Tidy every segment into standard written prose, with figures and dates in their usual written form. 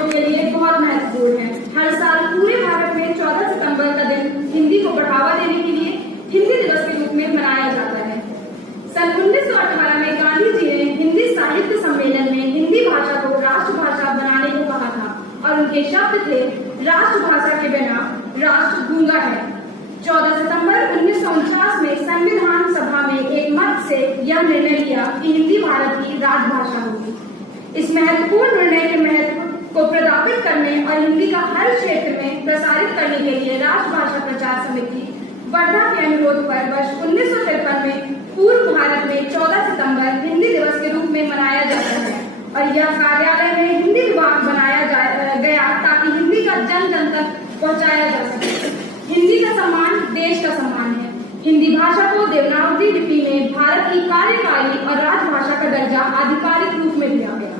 देशों के लिए बहुत महत्वपूर्ण है। हर साल पूरे भारत में 14 सितंबर का दिन हिंदी को बढ़ावा देने के लिए हिंदी दिवस के रूप में मनाया जाता है। सन 1918 में गांधी जी ने हिंदी साहित्य सम्मेलन में हिंदी भाषा को राष्ट्रभाषा बनाने को कहा था और उनके शब्द थे, राष्ट्रभाषा के बिना राष्ट्र गूंगा है। 14 सितंबर 1949 में संविधान सभा में एक मत से यह निर्णय लिया कि हिंदी भारत की राजभाषा होगी। इस महत्वपूर्ण निर्णय के महत्व को प्रदापित करने और हिंदी का हर क्षेत्र में प्रसारित करने के लिए राष्ट्रभाषा प्रचार समिति वर्धा के अनुरोध पर वर्ष 1953 में पूर्व भारत में 14 सितंबर हिंदी दिवस के रूप में मनाया जाता है और यह कार्यालय में हिंदी विभाग बनाया गया ताकि हिंदी का जन जन तक पहुंचाया जा सके। हिंदी का सम्मान देश का सम्मान है। हिंदी भाषा को देवनागरी लिपि में भारत की कार्यकारी और राजभाषा का दर्जा आधिकारिक रूप में दिया गया।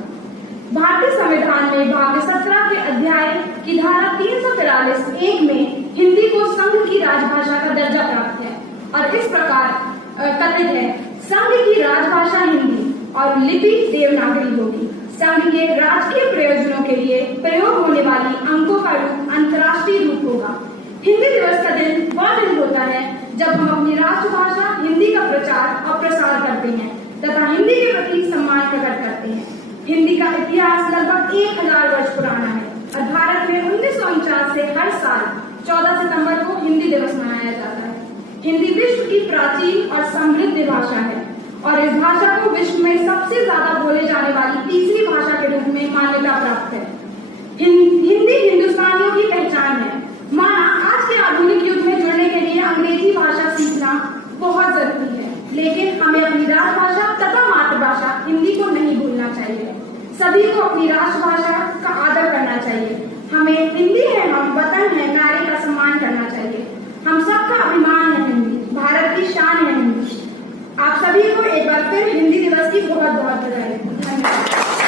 भारतीय संविधान में भाग 17 के अध्याय की धारा 343(1) में हिंदी को संघ की राजभाषा का दर्जा प्राप्त है और इस प्रकार कथित है, संघ की राजभाषा हिंदी और लिपि देवनागरी होगी। संघ के राजकीय प्रयोजनों के लिए प्रयोग होने वाली अंकों का रूप अंतर्राष्ट्रीय रूप होगा। हिंदी दिवस का दिन वह दिन होता है जब हम अपनी राष्ट्रभाषा हिंदी का प्रचार और प्रसार करते हैं तथा हिंदी के प्रति सम्मान प्रकट करते हैं। हिंदी का इतिहास लगभग 1000 वर्ष पुराना है और भारत में 1949 से हर साल 14 सितंबर को हिंदी दिवस मनाया जाता है। हिंदी विश्व की प्राचीन और समृद्ध भाषा है और इस भाषा को विश्व में सबसे ज्यादा बोले जाने वाली तीसरी भाषा के रूप में मान्यता प्राप्त है। हिंदी हिंदुस्तानियों की पहचान है। माना आज के आधुनिक युग में जुड़ने के लिए अंग्रेजी भाषा सीखना बहुत जरूरी है, लेकिन हमें अपनी राजभाषा तथा मातृभाषा हिंदी को नहीं भूलना चाहिए। सभी को अपनी राष्ट्रभाषा का आदर करना चाहिए। हमें हिंदी है, हम वतन है, नारी का सम्मान करना चाहिए। हम सबका अभिमान है हिंदी, भारत की शान है हिंदी। आप सभी को एक बार फिर हिंदी दिवस की बहुत बहुत बधाई। धन्यवाद।